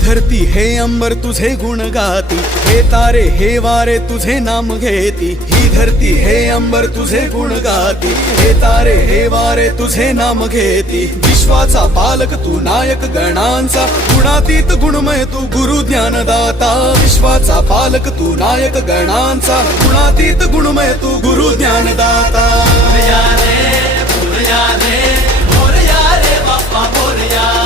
धरती हे अंबर तुझे गुण गाती, हे तारे हे वारे तुझे नाम घेती। ही धरती हे अंबर तुझे गुण गाती, हे तारे हे वारे तुझे नाम घेती। विश्वाचा पालक तू नायक गणांचा, गुणातीत गुणमय तू गुरु ज्ञानदाता। विश्वाचा पालक तू नायक गणांचा, गुणातीत गुणमय तू गुरु ज्ञानदाता। मोरया रे मोरया रे मोरया रे बाप्पा मोरया।